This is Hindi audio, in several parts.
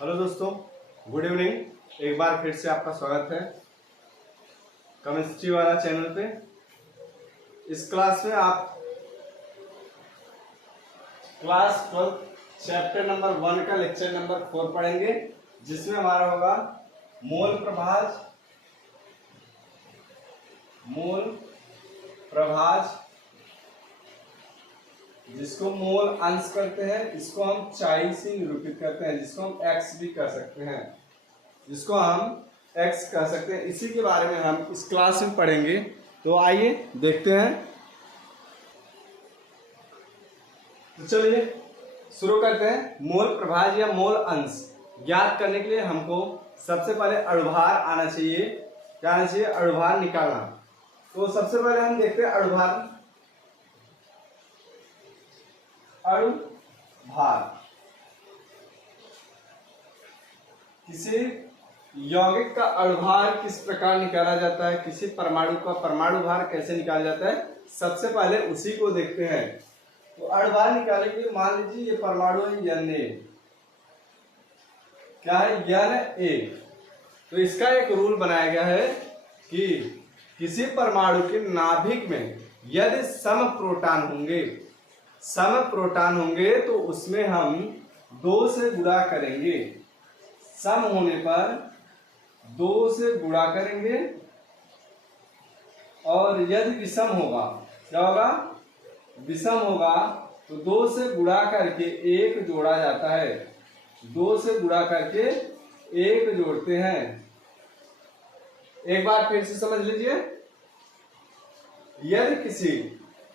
हेलो दोस्तों, गुड इवनिंग। एक बार फिर से आपका स्वागत है केमिस्ट्री वाला चैनल पे। इस क्लास में आप क्लास 12 चैप्टर नंबर 1 का लेक्चर नंबर 4 पढ़ेंगे, जिसमें हमारा होगा मोल प्रभाज, जिसको मोल अंश करते हैं, इसको हम चाई से निरूपित करते हैं, जिसको हम एक्स भी कर सकते हैं, जिसको हम एक्स कह सकते हैं। इसी के बारे में हम इस क्लास में पढ़ेंगे। तो आइए देखते हैं। तो चलिए शुरू करते हैं। मोल प्रभाज या मोल अंश ज्ञात करने के लिए हमको सबसे पहले अणुभार आना चाहिए। क्या आना चाहिए? अणुभार निकालना। तो सबसे पहले हम देखते हैं अणुभार। किसी यौगिक का अणुभार किस प्रकार निकाला जाता है, किसी परमाणु का परमाणु भार कैसे निकाला जाता है, सबसे पहले उसी को देखते हैं। तो अणुभार निकालने के लिए मान लीजिए ये परमाणु है Na। क्या है? Na। तो इसका एक रूल बनाया गया है कि किसी परमाणु के नाभिक में यदि सम प्रोटॉन होंगे तो उसमें हम 2 से गुणा करेंगे। सम होने पर 2 से गुणा करेंगे, और यदि विषम होगा, क्या होगा? विषम होगा तो 2 से गुणा करके 1 जोड़ा जाता है। 2 से गुणा करके 1 जोड़ते हैं। एक बार फिर से समझ लीजिए। यदि किसी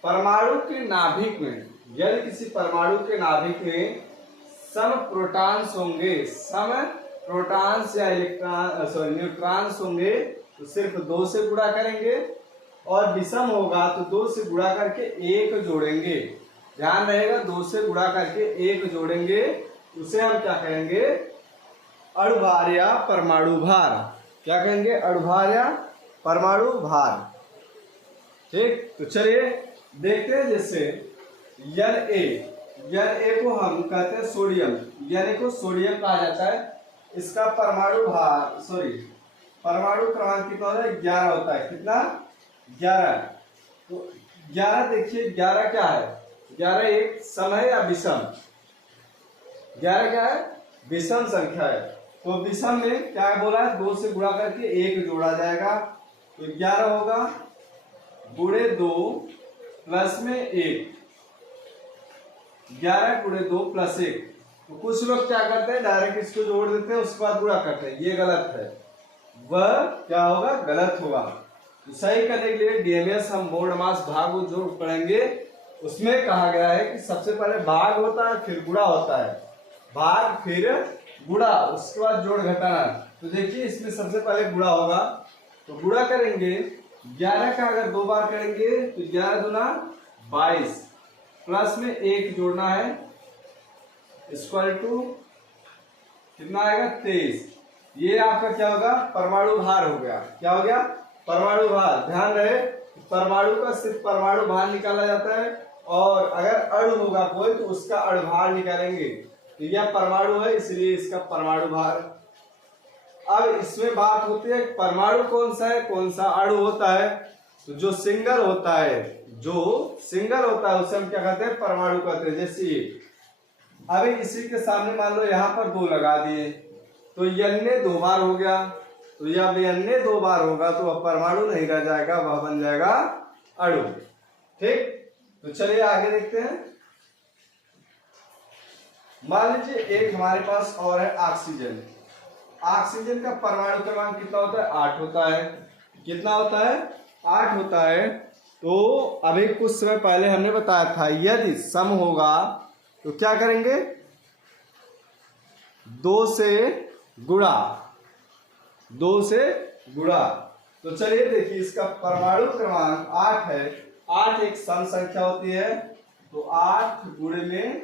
परमाणु के नाभिक में सम प्रोटॉन्स होंगे, सम प्रोटॉन्स या न्यूट्रॉन्स होंगे तो सिर्फ 2 से गुणा करेंगे, और विषम होगा तो 2 से गुणा करके 1 जोड़ेंगे। ध्यान रहेगा, 2 से गुणा करके 1 जोड़ेंगे। उसे हम क्या कहेंगे? अणुभार या परमाणु भार। क्या कहेंगे? अणुभार या परमाणु भार। ठीक, तो चलिए देखते हैं। जैसे Na को हम कहते हैं सोडियम। Na को सोडियम कहा जाता है। इसका परमाणु क्रमांक कितना होता है? 11 होता है। कितना? 11। तो 11 देखिए, 11 क्या है? 11 एक सम है या विषम? 11 क्या है? विषम संख्या है। तो विषम में क्या बोला है? 2 से गुणा करके 1 जोड़ा जाएगा। तो 11 होगा गुणे 2 प्लस में 1। 11 गुणे 2 प्लस 1। तो कुछ लोग क्या करते हैं, डायरेक्ट इसको जोड़ देते हैं, उसके बाद गुणा करते हैं। ये गलत है। वह क्या होगा? गलत होगा। तो सही करने के लिए डीएमएस हम मोड मास भाग जो पढ़ेंगे, उसमें कहा गया है कि सबसे पहले भाग होता है, फिर गुणा होता है। भाग फिर गुणा, उसके बाद जोड़ घटाना। तो देखिए इसमें सबसे पहले गुणा होगा, तो गुणा करेंगे। 11 का अगर 2 बार करेंगे तो 11 दूना 22, प्लस में 1 जोड़ना है, इक्वल टू कितना आएगा? 23। ये आपका क्या होगा? परमाणु भार हो गया। क्या हो गया? परमाणु भार। ध्यान रहे, परमाणु का सिर्फ परमाणु भार निकाला जाता है, और अगर अणु होगा कोई तो उसका अणुभार निकालेंगे। तो यह परमाणु है, इसलिए इसका परमाणु भार। अब इसमें बात होती है परमाणु कौन सा है, कौन सा अणु होता है। तो जो सिंगल होता है उसे हम क्या कहते हैं? परमाणु कहते हैं। जैसे अभी इसी के सामने मान लो यहाँ पर 2 लगा दिए, तो Na 2 बार हो गया। तो जब Na 2 बार होगा तो वह परमाणु नहीं रह जाएगा, वह बन जाएगा अणु। ठीक, तो चलिए आगे देखते हैं। मान लीजिए एक हमारे पास और है ऑक्सीजन। ऑक्सीजन का परमाणु क्रमांक कितना होता है? 8 होता है। कितना होता है? 8 होता है। तो अभी कुछ समय पहले हमने बताया था, यदि सम होगा तो क्या करेंगे? 2 से गुणा। तो चलिए देखिए, इसका परमाणु क्रमांक 8 है। 8 एक सम संख्या होती है, तो 8 गुणे में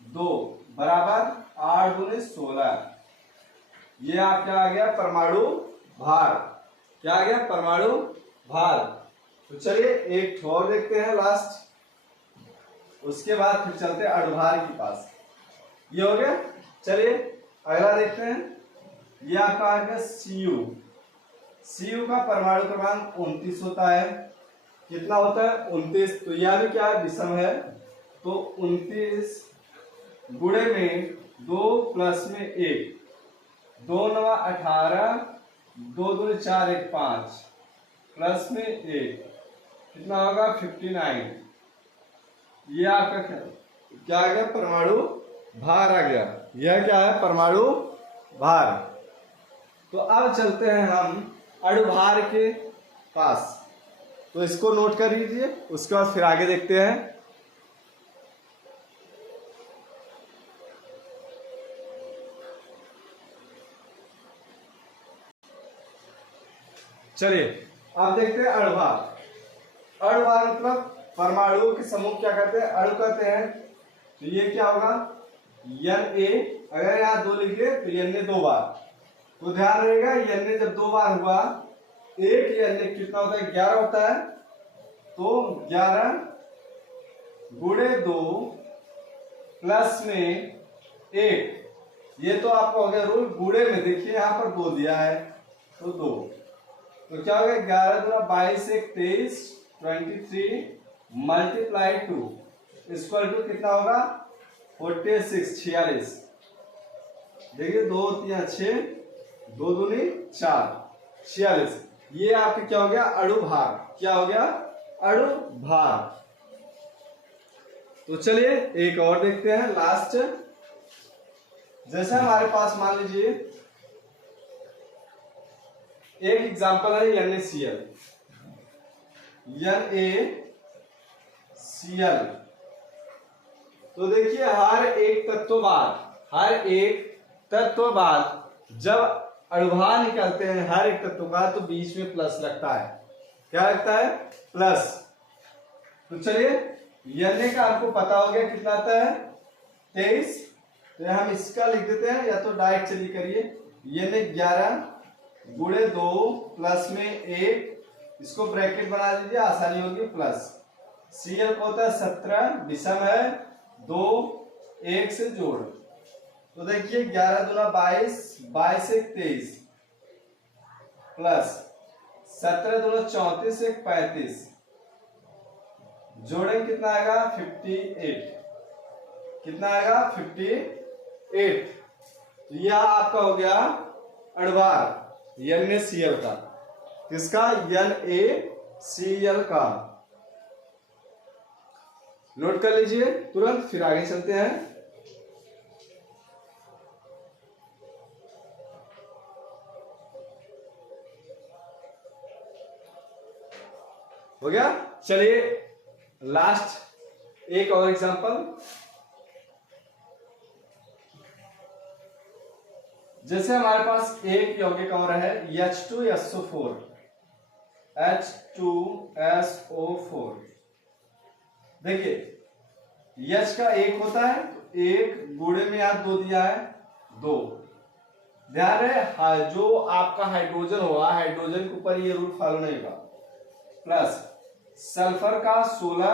2 बराबर 8 गुणे 16। ये आपका आ गया परमाणु भार। क्या आ गया? परमाणु भार। तो चलिए एक और देखते हैं लास्ट, उसके बाद फिर चलते हैं अणुभार के पास। ये हो गया। चलिए अगला देखते हैं, ये आपका आ गया Cu। Cu का परमाणु क्रमांक 29 होता है। कितना होता है? 29। तो यह भी क्या है? विषम है। तो 29 गुणे में 2 प्लस में 1, 2 नवा 18, 2 दूनी 4, 1 5, प्लस में 1, कितना होगा? 59। ये आपका क्या आ गया? परमाणु भार आ गया। यह क्या है? परमाणु भार। तो अब चलते हैं हम अणुभार के पास। तो इसको नोट कर लीजिए, उसके बाद फिर आगे देखते हैं। चलिए अब देखते हैं अणुभार। अणुभार मतलब परमाणुओं के समूह क्या कहते हैं? अणु कहते हैं। तो ये क्या होगा? Na। अगर यहाँ 2 लिख ले तो Na 2 बार। तो ध्यान रहेगा, Na जब 2 बार हुआ, एक Na कितना होता है? 11 होता है। तो 11 गुणे 2 प्लस में 1, ये तो आपका हो गया रूल। गुणे में देखिए यहाँ पर 2 दिया है, तो 2। तो क्या हो गया? 11 दूना 22, 1 23, 23 मल्टीप्लाई 2 इक्वल टू कितना होगा? 46, 46। देखिए 2 3 6, 2 दूनी 4, 46। ये आपके क्या हो गया? अणुभार। क्या हो गया? अणुभार। तो चलिए एक और देखते हैं, लास्ट। जैसे हमारे पास मान लीजिए एक एग्जांपल है NaCl। NaCl। तो देखिए हर एक तत्व बाद जब अणुभार निकलते हैं हर एक तत्व का, तो बीच में प्लस लगता है। क्या लगता है? प्लस। तो चलिए Na का आपको पता हो गया कितना आता है? 23। तो हम इसका लिख देते हैं, या तो डायरेक्ट चलिए करिए। Na 11 गुणे 2 प्लस में 1, इसको ब्रैकेट बना लीजिए, आसानी होगी, प्लस। Cl को होता है 17, विषम है, 2 1 से जोड़। तो देखिए 11 दूना 22, 22 1 23, प्लस 17 दूना 34, 1 35, जोड़ेंगे कितना आएगा? 58। कितना आएगा? 58। तो यह आपका हो गया अणुभार NaCl का। किसका? NaCl का। नोट कर लीजिए तुरंत, फिर आगे चलते हैं। हो गया? चलिए लास्ट एक और एग्जांपल। जैसे हमारे पास एक यौगिक और है H2SO4। H2SO4। देखिए H का 1 होता है, तो 1 गुणे में यहाँ 2 दिया है, 2। ध्यान रहे, जो आपका हाइड्रोजन होगा, हाइड्रोजन के ऊपर ये रूल फॉलो नहीं होगा। प्लस सल्फर का 16,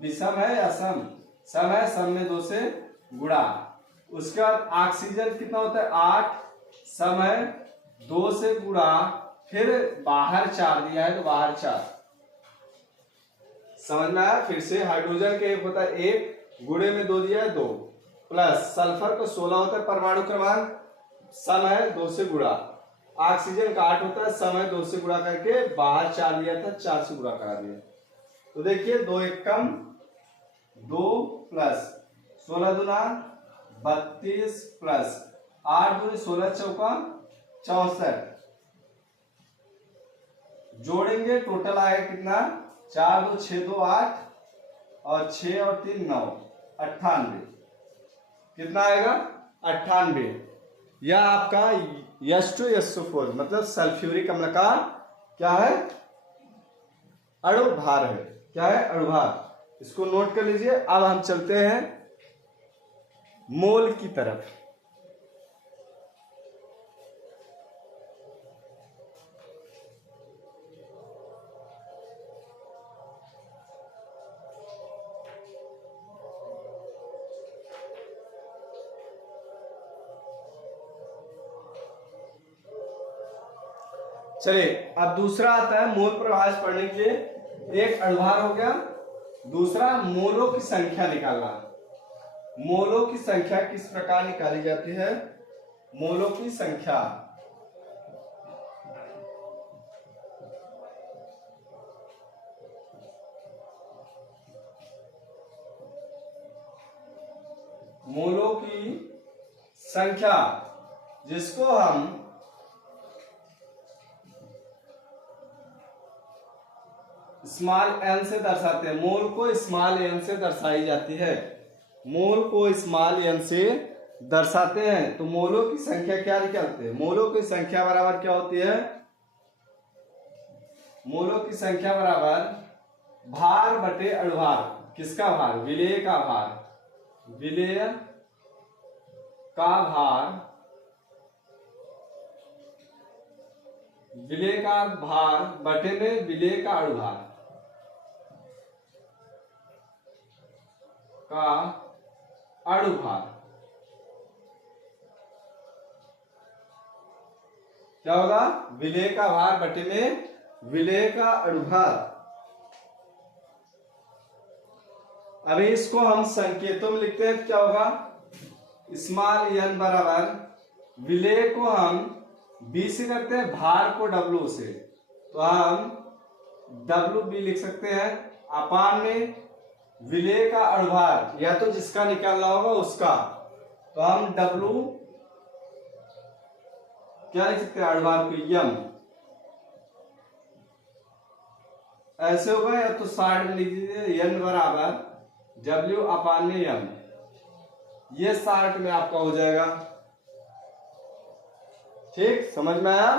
विषम है या सम? सम है, सम में 2 से गुणा। उसके बाद ऑक्सीजन कितना होता है? 8, सम है, 2 से गुणा, फिर बाहर 4 दिया है, तो बाहर 4। समझ में आया? फिर से हाइड्रोजन के 1 होता है 1, गुणे में 2 दिया है, 2, प्लस सल्फर को 16 होता है परमाणु क्रमांक, सम है, 2 से गुणा। ऑक्सीजन का 8 होता है, सम है, 2 से गुणा करके बाहर 4 दिया था, 4 से गुणा करा दिया। तो देखिए 2 1 कम, 2 प्लस 16 दूना 32, प्लस 8 दूनी 16 चौका 64। जोड़ेंगे टोटल आएगा कितना? 4 2 6 2 8, और 6 और 3 9, 98। कितना आएगा? 98। यह आपका H2SO4 मतलब सल्फ्यूरिक अम्ल का क्या है? अणुभार है। क्या है? अणुभार। इसको नोट कर लीजिए। अब हम चलते हैं मोल की तरफ। चलिए अब दूसरा आता है मोल प्रभाज पढ़ने के लिए। एक अणुभार हो गया, दूसरा मोलों की संख्या निकालना। मोलों की संख्या किस प्रकार निकाली जाती है? मोलों की संख्या मोलों की संख्या जिसको हम स्मॉल एन से दर्शाते हैं। मोल को स्मॉल एन से दर्शाई जाती है। मोल को स्मॉल एन से दर्शाते हैं तो मोलों की संख्या क्या निकलते हैं? मोलों की संख्या बराबर क्या होती है? मोलों की संख्या बराबर भार बटे अणुभार। किसका भार? विलेय का भार। विलेय का भार, विलेय का भार बटे में विलेय का अणुभार का अणुभार। क्या होगा? विलेय का भार बटे में विलेय का अणुभार। अभी इसको हम संकेतों में लिखते हैं। क्या होगा? स्मॉल एन बराबर विलेय को हम बी से करते हैं, भार को डब्ल्यू से, तो हम डब्ल्यू बी लिख सकते हैं अपान में विलेय का अणुभार, या तो जिसका निकालना होगा उसका, तो हम डब्ल्यू क्या लिख सकते हैं? अणुभार को यम ऐसे होगा, या तो साइड में लिख दीजिए एन बराबर डब्ल्यू अपान में एम। ये शार्ट में आपका हो जाएगा। ठीक, समझ में आया?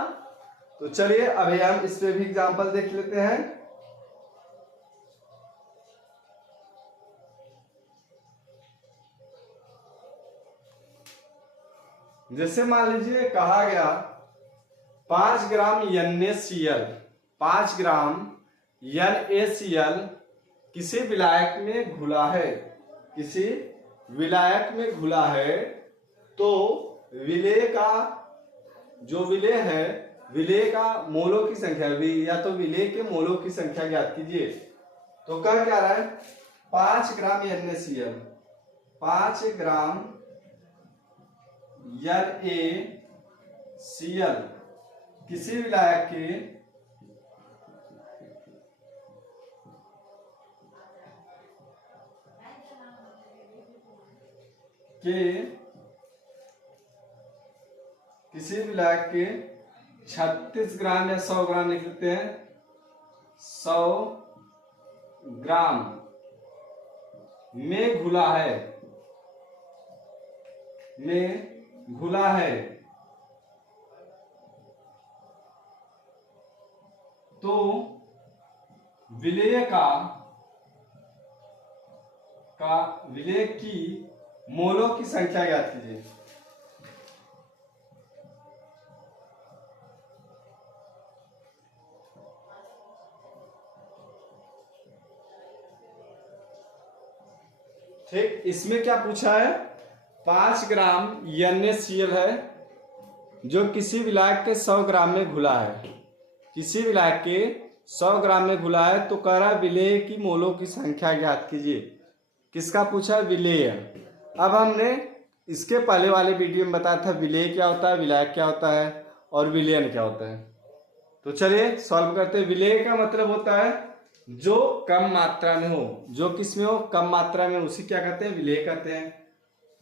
तो चलिए अभी हम इस पे भी एग्जांपल देख लेते हैं। जैसे मान लीजिए कहा गया 5 ग्राम NaCl, 5 ग्राम NaCl किसी विलायक में घुला है, किसी विलायक में घुला है, तो विलेय का जो विलेय है, विलेय का मोलों की संख्या या तो विलेय के मोलों की संख्या ज्ञात कीजिए। तो कह क्या रहा है? 5 ग्राम NaCl, 5 ग्राम NaCl किसी विलायक किसी विलायक के 36 ग्राम या 100 ग्राम लिख लेते हैं, 100 ग्राम में घुला है, में घुला है, तो विलेय विलेय की मोलों की संख्या ज्ञात कीजिए। ठीक, इसमें क्या पूछा है? 5 ग्राम NaCl है जो किसी विलायक के 100 ग्राम में घुला है, किसी विलायक के 100 ग्राम में घुला है, तो कह रहा है विलेय की मोलों की संख्या ज्ञात कीजिए। किसका पूछा? विलेय। अब हमने इसके पहले वाले वीडियो में बताया था विलेय क्या होता है, विलायक क्या होता है और विलयन क्या होता है। तो चलिए सॉल्व करते हैं। विलेय का मतलब होता है जो कम मात्रा में हो, जो किस में हो? कम मात्रा में, उसी क्या कहते हैं? विलेय कहते हैं।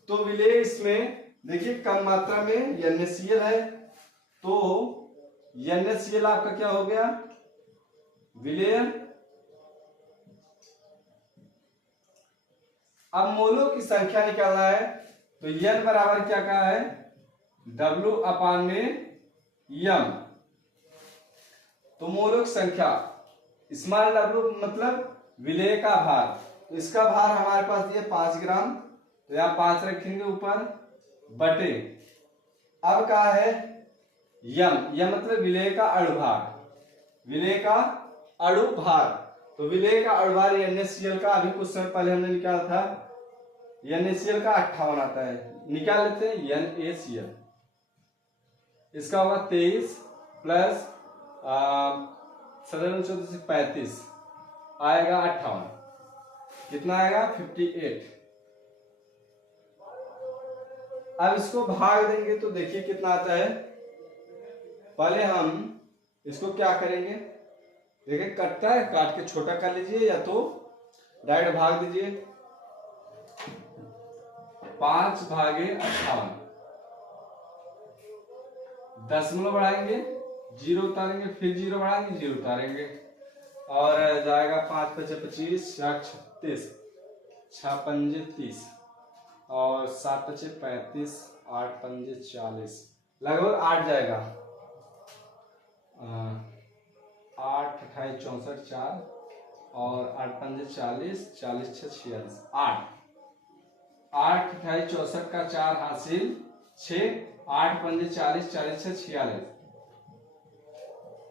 तो विलेय इसमें देखिए कम मात्रा में NaCl है, तो NaCl आपका क्या हो गया? विलेय। अब मोलों की संख्या निकालना है, तो N बराबर क्या कहा है? W अपान में M। तो मोलों की संख्या स्मॉल W मतलब विलेय का भार, तो इसका भार हमारे पास दिया 5 ग्राम, तो यहाँ 5 रखेंगे ऊपर, बटे अब कहा है यम, यम मतलब विलेय का अणुभार, विलेय का अणुभार। तो विलेय का अणुभार NaCl का अभी कुछ समय पहले हमने निकाला था, NaCl का 58 आता है, निकाल लेते हैं NaCl। इसका होगा 23 प्लस 14 से 35 आएगा 58, कितना आएगा 58। अब इसको भाग देंगे तो देखिए कितना आता है। पहले हम इसको क्या करेंगे, देखिए कटता है, काट के छोटा कर लीजिए या तो डायरेक्ट भाग दीजिए। 5/58, दशमलव बढ़ाएंगे, जीरो उतारेंगे, फिर जीरो बढ़ाएंगे, जीरो उतारेंगे, और जाएगा 5×5 = 25, 36, 6×5 = 30, और 7×5 = 35, 8×5 = 40, लगभग 8 जाएगा। 8 × 28 = 64, 4, और 8×5 = 40, 40×6 = 46, 8 8 × 28 = 64 का 4 हासिल 6, 8×5 = 40, 40×6 = 46,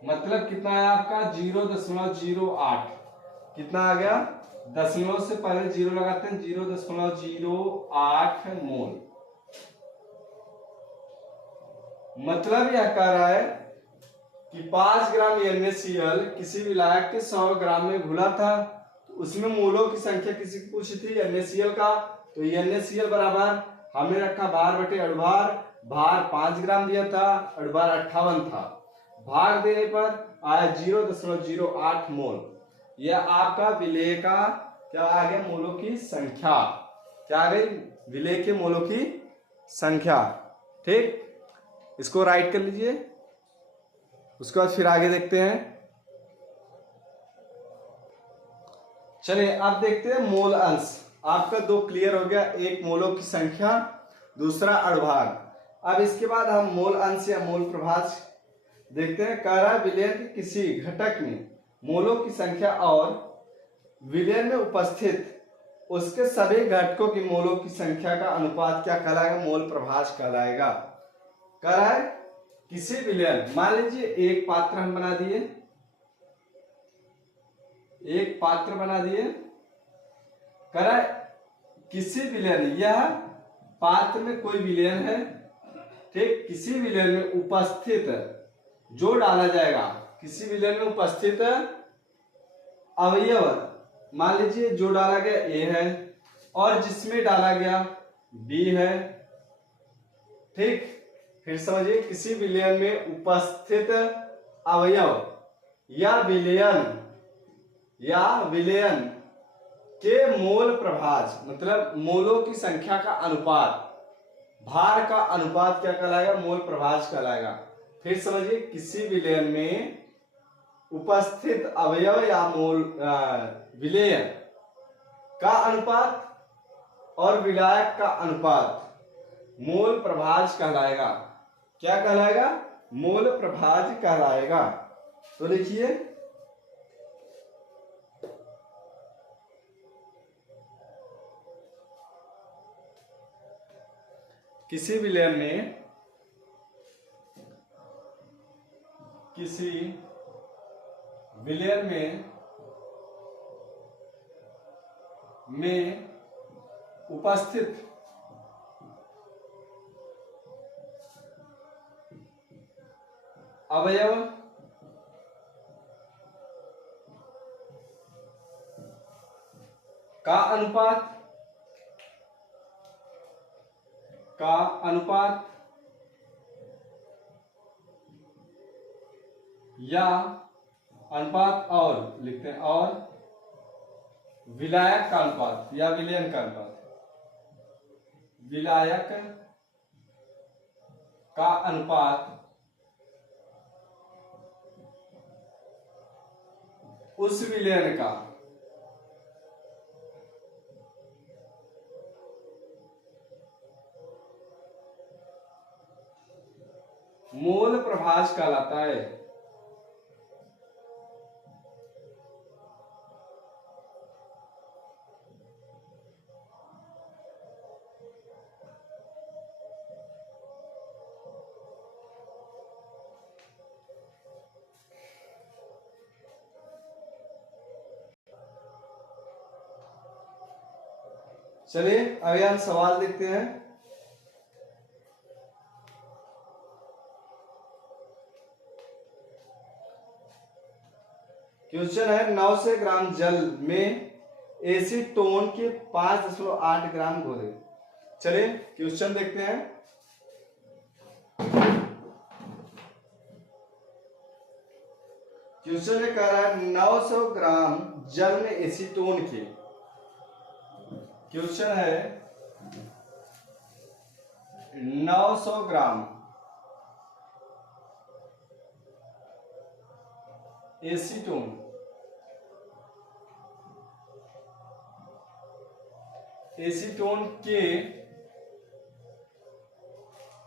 मतलब कितना है आपका 0.08। कितना आ गया, दशमलव से पहले जीरो लगाते हैं, 0.08 मोल। मतलब यह कह रहा है कि 5 ग्राम NaCl किसी विलायक के 100 ग्राम में घुला था, तो उसमें मोलों की संख्या किसी की पूछी थी NaCl का, तो NaCl बराबर हमने रखा भार बटे अणुभार, भार 5 ग्राम दिया था, अणुभार 58 था, भाग देने पर आया 0.08 मोल। यह आपका विलेय का क्या आ गया, मोलों की संख्या क्या आ गई, विलेय के मोलों की संख्या। ठीक, इसको राइट कर लीजिए, उसके बाद फिर आगे देखते हैं। चलिए अब देखते हैं मोल अंश। आपका दो क्लियर हो गया, एक मोलों की संख्या, दूसरा अणुभार। अब इसके बाद हम मोल अंश या मोल प्रभाज देखते हैं। कह रहा है विलयन के किसी घटक में मोलों की संख्या और विलयन में उपस्थित उसके सभी घटकों की मोलों की संख्या का अनुपात क्या कहलाएगा, मोल प्रभाज कहलाएगा। कह रहा है किसी विलयन, मान लीजिए एक पात्र हम बना दिए, एक पात्र बना दिए, कह रहा है किसी विलयन, यह पात्र में कोई विलयन है, ठीक, किसी विलयन में उपस्थित जो डाला जाएगा, किसी विलयन में उपस्थित अवयव, मान लीजिए जो डाला गया A है और जिसमें डाला गया B है। ठीक, फिर समझिए किसी विलयन में उपस्थित अवयव या विलयन के मोल प्रभाज, मतलब मोलों की संख्या का अनुपात, भार का अनुपात क्या कहलाएगा, मोल प्रभाज कहलाएगा। फिर समझिए किसी विलयन में उपस्थित अवयव या मोल विलयन का अनुपात और विलायक का अनुपात मोल प्रभाज कहलाएगा। क्या कहलाएगा, मोल प्रभाज कहलाएगा। तो लिखिए किसी विलयन में उपस्थित अवयव का अनुपात या अनुपात, और लिखते हैं, और विलायक का अनुपात या विलयन का अनुपात, विलायक का अनुपात उस विलयन का मोल प्रभाज कहलाता है। चलिए अभी हम सवाल देखते हैं। क्वेश्चन है 900 ग्राम जल में एसीटोन के 5.8 ग्राम घोले। चलिए क्वेश्चन देखते हैं। क्वेश्चन में कह रहा है 900 ग्राम जल में एसीटोन के, क्वेश्चन है 900 ग्राम एसीटोन, एसीटोन के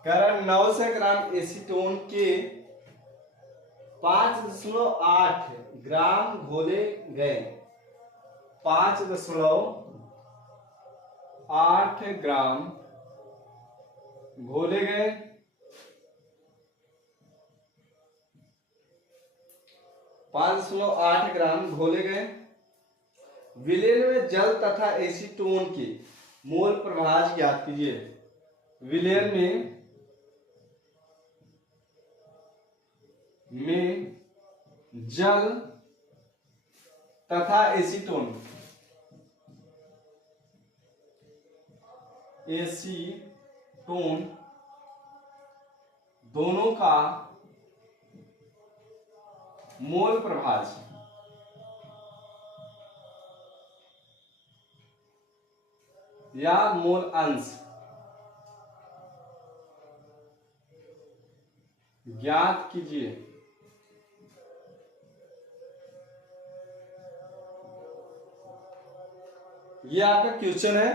कारण 900 ग्राम एसीटोन के 5.8 ग्राम घोले गए। 5.8 ग्राम घोले गए। .8 ग्राम घोले गए। विलेन में जल तथा एसीटोन के मोल प्रभाज ज्ञात कीजिए। विलेन में जल तथा एसीटोन, एसीटोन दोनों का मोल प्रभाज या मोल अंश ज्ञात कीजिए। ये आपका क्वेश्चन है,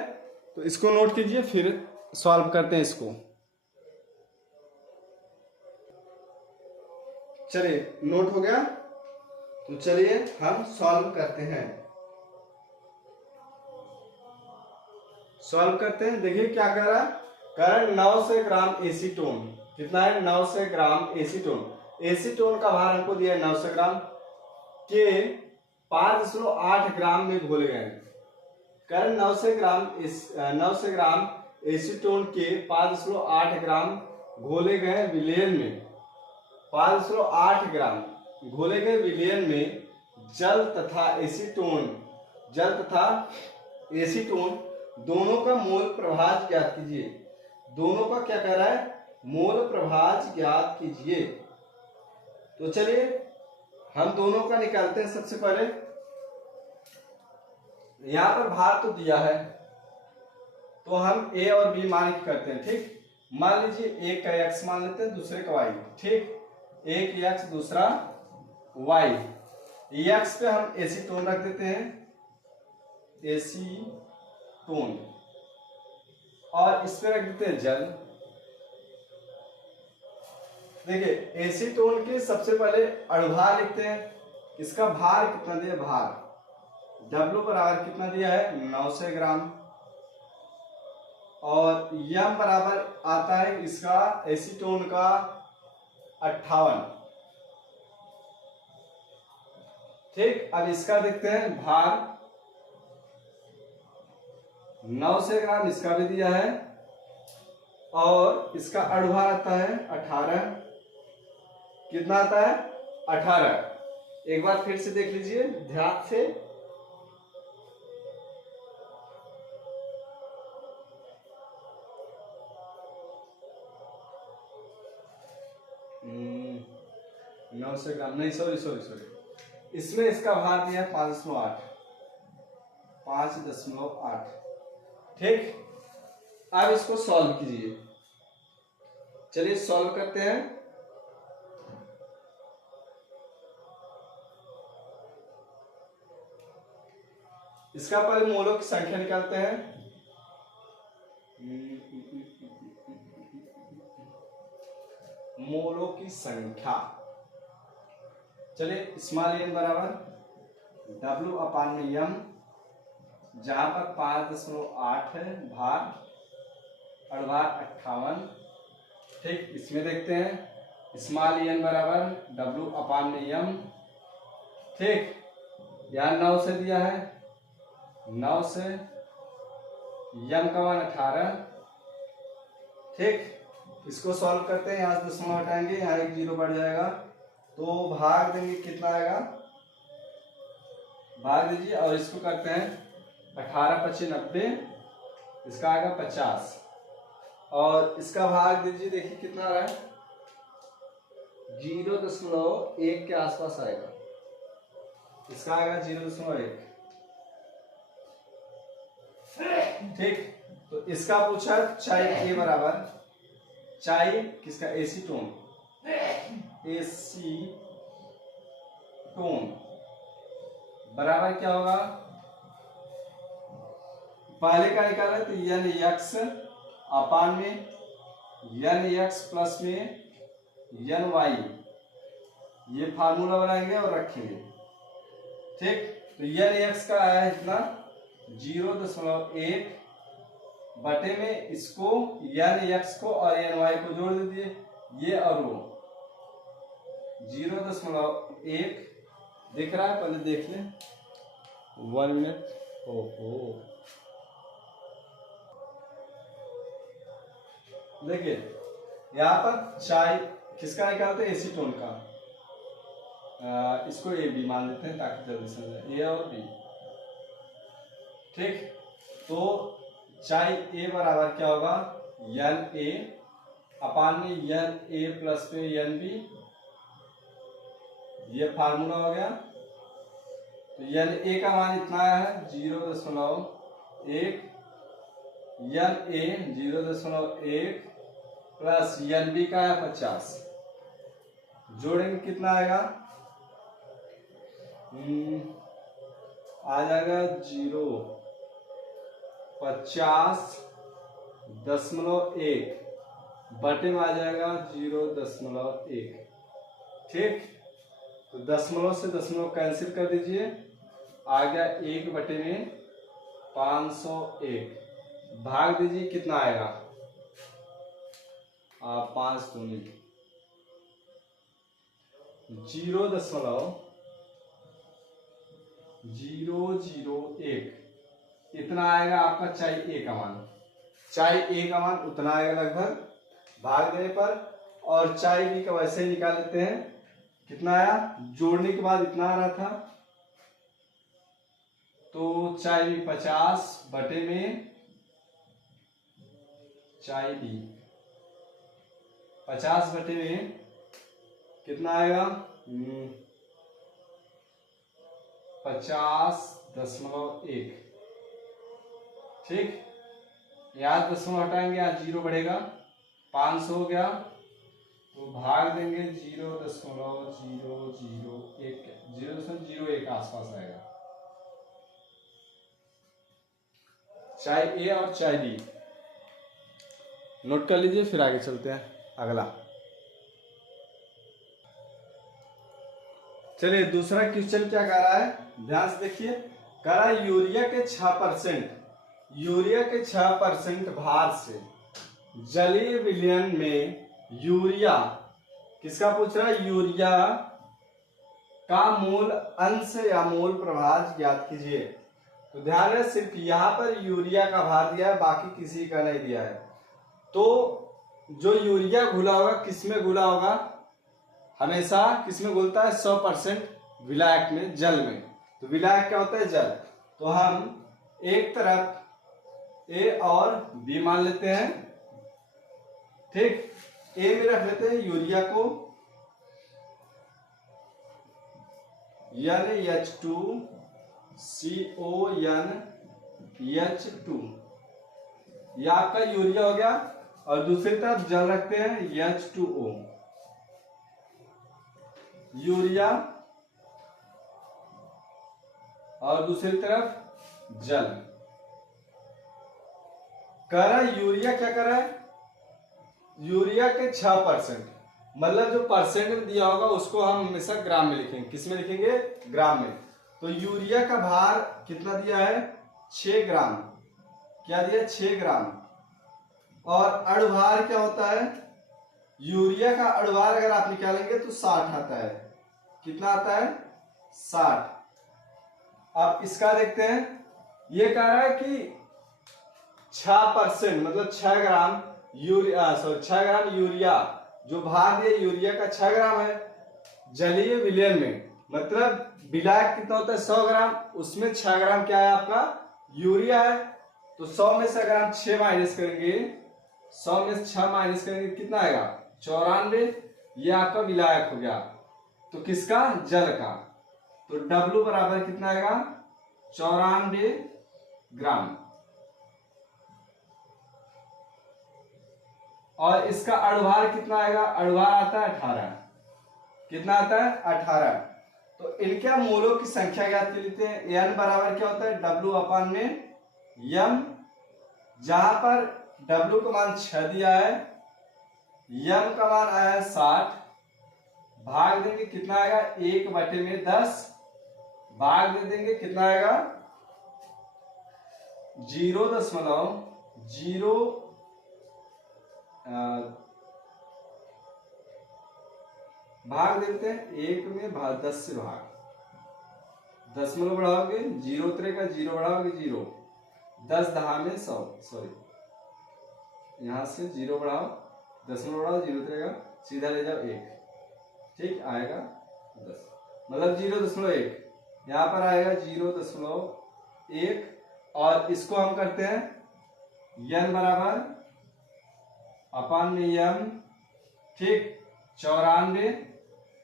तो इसको नोट कीजिए, फिर सॉल्व करते हैं इसको। चलिए नोट हो गया, तो चलिए हम सॉल्व करते हैं। सॉल्व करते हैं। देखिए क्या कह रहा है, कह रहा है 900 ग्राम एसीटोन। कितना है? 900 ग्राम एसीटोन। एसीटोन का भार हमको दिया है 900 ग्राम के 5.8 ग्राम में घोले गए। कह रहे 900 ग्राम एसीटोन के 5.8 ग्राम घोले गए विलयन में। 5.8 ग्राम घोले गए विलयन में जल तथा एसीटोन दोनों का मोल प्रभाज ज्ञात कीजिए। दोनों का क्या कह रहा है? मोल प्रभाज ज्ञात कीजिए। तो चलिए हम दोनों का निकालते हैं। सबसे पहले यहां पर भार तो दिया है, तो हम ए और बी मान के करते हैं। ठीक, मान लीजिए एक का एक्स मान लेते हैं, दूसरे का वाई। ठीक, एक एक्स दूसरा वाई। एक्स पे हम एसीटोन रख देते हैं, एसीटोन, और इस पे रख देते हैं जल। देखिए एसीटोन के सबसे पहले अणुभार लिखते हैं। इसका भार कितना दिया? भार W बराबर कितना दिया है? 900 ग्राम। और यम बराबर आता है इसका एसीटोन का 58। ठीक, अब इसका देखते हैं भार 900 ग्राम, इसका भी दिया है, और इसका अणुभार आता है 18। कितना आता है? 18। एक बार फिर से देख लीजिए ध्यान से। नौ सौ ग्राम नहीं, सॉरी, इसमें इसका भार दिया है 5.8। 5.8। ठीक, अब इसको सॉल्व कीजिए। चलिए सॉल्व करते हैं। इसका पहले मोलों की संख्या निकालते हैं। मोलों की संख्या, चलिए स्मॉल एन बराबर W अपान में एम, जहां पर 5.8 है भार, अणुभार 58। ठीक, इसमें देखते हैं स्मॉल एन बराबर W अपान में एम। ठीक, यहाँ 9 से दिया है, 9 से यम का मान 18। ठीक, इसको सॉल्व करते हैं। यहाँ से दशमलव हटाएंगे, यहाँ एक जीरो बढ़ जाएगा, तो भाग देंगे, कितना आएगा? भाग दीजिए और इसको करते हैं 18 × 25 90, इसका आएगा 50 और इसका भाग दीजिए, देखिए कितना आ रहा है 0.1 के आसपास आएगा, इसका आएगा 0.1। ठीक, तो इसका पूछा चाय ए बराबर, चाय किसका एसीटोन, एसीटोन बराबर क्या होगा, पहले का निकाला तो NX अपान में NX प्लस में NY, ये फार्मूला बनाएंगे और रखेंगे। ठीक, तो NX का आया इतना 0.1 बटे में इसको NX को और NY को जोड़ दीजिए, ये और वो 0.1 दिख रहा है, पहले देख लें 1 मिनट। ओहो, देखिए यहाँ पर चाय किसका निकालते हैं, एसीटोन का, इसको ए बी मान लेते हैं ताकि जल्दी समझे, ए और बी। ठीक, तो चाय ए बराबर क्या होगा NA अपान में NA प्लस में NB, ये फार्मूला हो गया। तो NA का मान इतना है 0.1, NA 0.1 प्लस NB का है 50, जोड़ेंगे कितना आएगा, आ जाएगा 50.1 बटे में आ जाएगा 0.1। ठीक, तो दशमलव से दशमलव कैंसिल कर दीजिए, आ गया 1 बटे में 501, भाग दीजिए कितना आएगा, 5 दूनी 0.001, इतना आएगा आपका चाय ए का मान, चाय ए का मान उतना आएगा लगभग भाग देने पर। और चाय बी का वैसे ही निकाल लेते हैं, कितना आया, जोड़ने के बाद इतना आ रहा था, तो चाय बी 50 बटे में चाय बी 50 बटे में कितना आएगा 50.1। ठीक, यहाँ दशमलव हटाएंगे, यहाँ 0 बढ़ेगा, 500 हो गया, तो भाग देंगे 0.001 आसपास आएगा। चाय ए और चाय बी नोट कर लीजिए, फिर आगे चलते हैं अगला। चलिए दूसरा क्वेश्चन क्या कह रहा है, ध्यान से देखिए, कह रहा है यूरिया के 6% भार से जलीय विलयन में यूरिया, किसका पूछ रहा है, यूरिया का मूल अंश या मूल प्रभार ज्ञात कीजिए। तो ध्यान है, सिर्फ यहाँ पर यूरिया का भार दिया है, बाकी किसी का नहीं दिया है। तो जो यूरिया घुला होगा किसमें घुला होगा, हमेशा किसमें घुलता है, 100% विलायक में, जल में। तो विलायक क्या होता है, जल। तो हम एक तरफ ए और बी मान लेते हैं। ठीक, ए में रख लेते हैं यूरिया को NH2CONH2, ये आपका यूरिया हो गया। और दूसरी तरफ जल रखते हैं H2O, यूरिया, और दूसरी तरफ जल। कह रहा है यूरिया क्या कर रहा है, यूरिया के 6%, मतलब जो परसेंट में दिया होगा उसको हम हमेशा ग्राम में लिखेंगे। किस में लिखेंगे, ग्राम में। तो यूरिया का भार कितना दिया है, 6 ग्राम। क्या दिया, 6 ग्राम। और अणुभार क्या होता है, यूरिया का अणुभार अगर आप निकालेंगे तो 60 आता है। कितना आता है, 60। अब इसका देखते हैं, ये कह रहा है कि 6% मतलब 6 ग्राम यूरिया, 6 ग्राम यूरिया, जो भार दिया यूरिया का 6 ग्राम है जलीय विलयन में, मतलब विलायक कितना होता है 100 ग्राम, उसमें 6 ग्राम क्या है आपका यूरिया है। तो 100 में से अगर हम 6 माइनस करेंगे, 100 में से 6 माइनस करेंगे कितना आएगा 94, ये आपका विलायक हो गया। तो किसका, जल का। तो W बराबर कितना आएगा 94 ग्राम। और इसका अणुभार कितना आएगा, अणुभार आता है 18। कितना आता है 18। तो इनके मोलों की संख्या ज्ञात कर लेते हैं। n बराबर क्या होता है W अपान में m, जहां पर W का मान 6 दिया है, m का मान आया है 60, भाग देंगे कितना आएगा 1/10, भाग दे देंगे कितना आएगा 0.0 भाग देते हैं 1 में 10 से भाग, दशमलव बढ़ाओगे 0 3 का 0 बढ़ाओगे 0, 10 10 में 100, सॉरी यहां से 0 बढ़ाओ, दशमलव बढ़ाओ 0 3 का सीधा ले जाओ 1, ठीक आएगा 10, मतलब 0.1, यहां पर आएगा 0.1। और इसको हम करते हैं n बराबर अपान में m, ठीक 94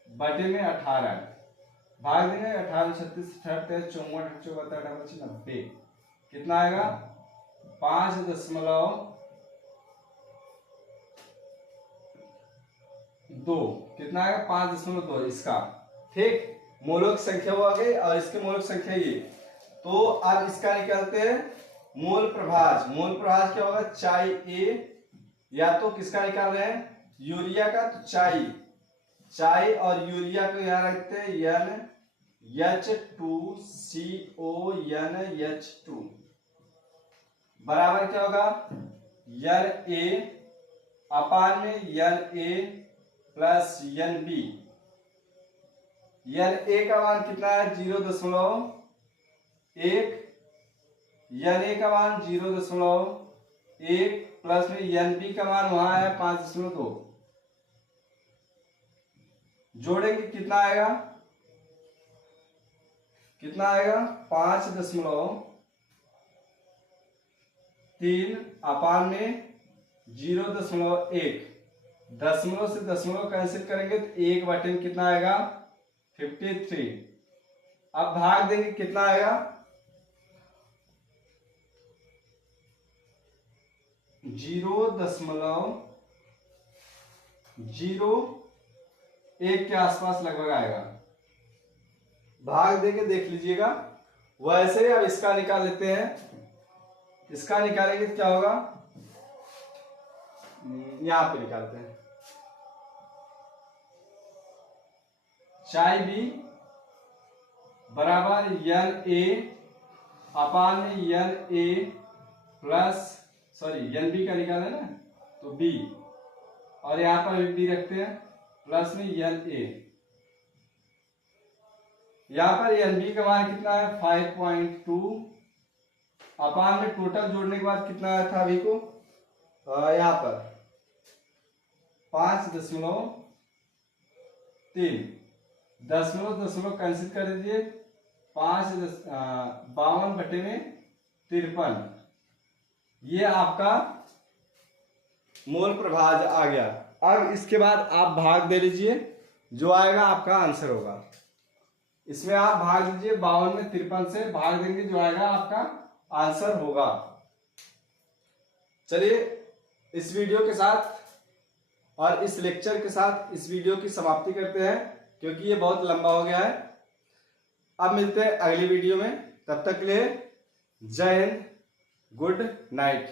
बटे में 18, भाग देंगे 18 36 68 64 54 90, कितना आएगा 5.2, कितना आएगा 5.2 इसका, ठीक मोलों की संख्या वो आ गई और इसके मोलों की संख्या ये। तो अब इसका निकालते हैं मोल प्रभाज। मोल प्रभाज क्या होगा चाई A, या तो किसका निकाल रहे हैं यूरिया का, तो चाई और यूरिया को यहां रखते हैं NH2CONH2 बराबर क्या होगा Na अपान में Na प्लस NB। Na का मान कितना है 0.1, Na का मान 0.1 प्लस में NB का मान वहां है 5.2, जोड़ेंगे कितना आएगा 5.3 अपान में 0.1, दशमलव से दशमलव कैंसिल करेंगे तो 1/, कितना आएगा 53। अब भाग देंगे कितना आएगा 0.01 के आसपास लगभग आएगा, भाग देके देख लीजिएगा। वैसे ही अब इसका निकाल लेते हैं, इसका निकालेंगे तो क्या होगा, यहां पे निकालते हैं चाई बी बराबर Na अपान में Na प्लस सॉरी NB का निकाले ना तो B, और यहां पर B रखते हैं प्लस में Na, यहां पर NB का मान कितना है 5.2 अपान में टोटल जोड़ने के बाद कितना आया था अभी को यहां पर 5.3, दशमलव कैंसिल कर दीजिए 52/53, ये आपका मोल प्रभाज आ गया। अब इसके बाद आप भाग दे लीजिए, जो आएगा आपका आंसर होगा। इसमें आप भाग दीजिए 52 में 53 से भाग देंगे, जो आएगा आपका आंसर होगा। चलिए इस वीडियो के साथ और इस लेक्चर के साथ इस वीडियो की समाप्ति करते हैं, क्योंकि ये बहुत लंबा हो गया है। अब मिलते हैं अगली वीडियो में, तब तक के लिए जय हिंद, गुड नाइट।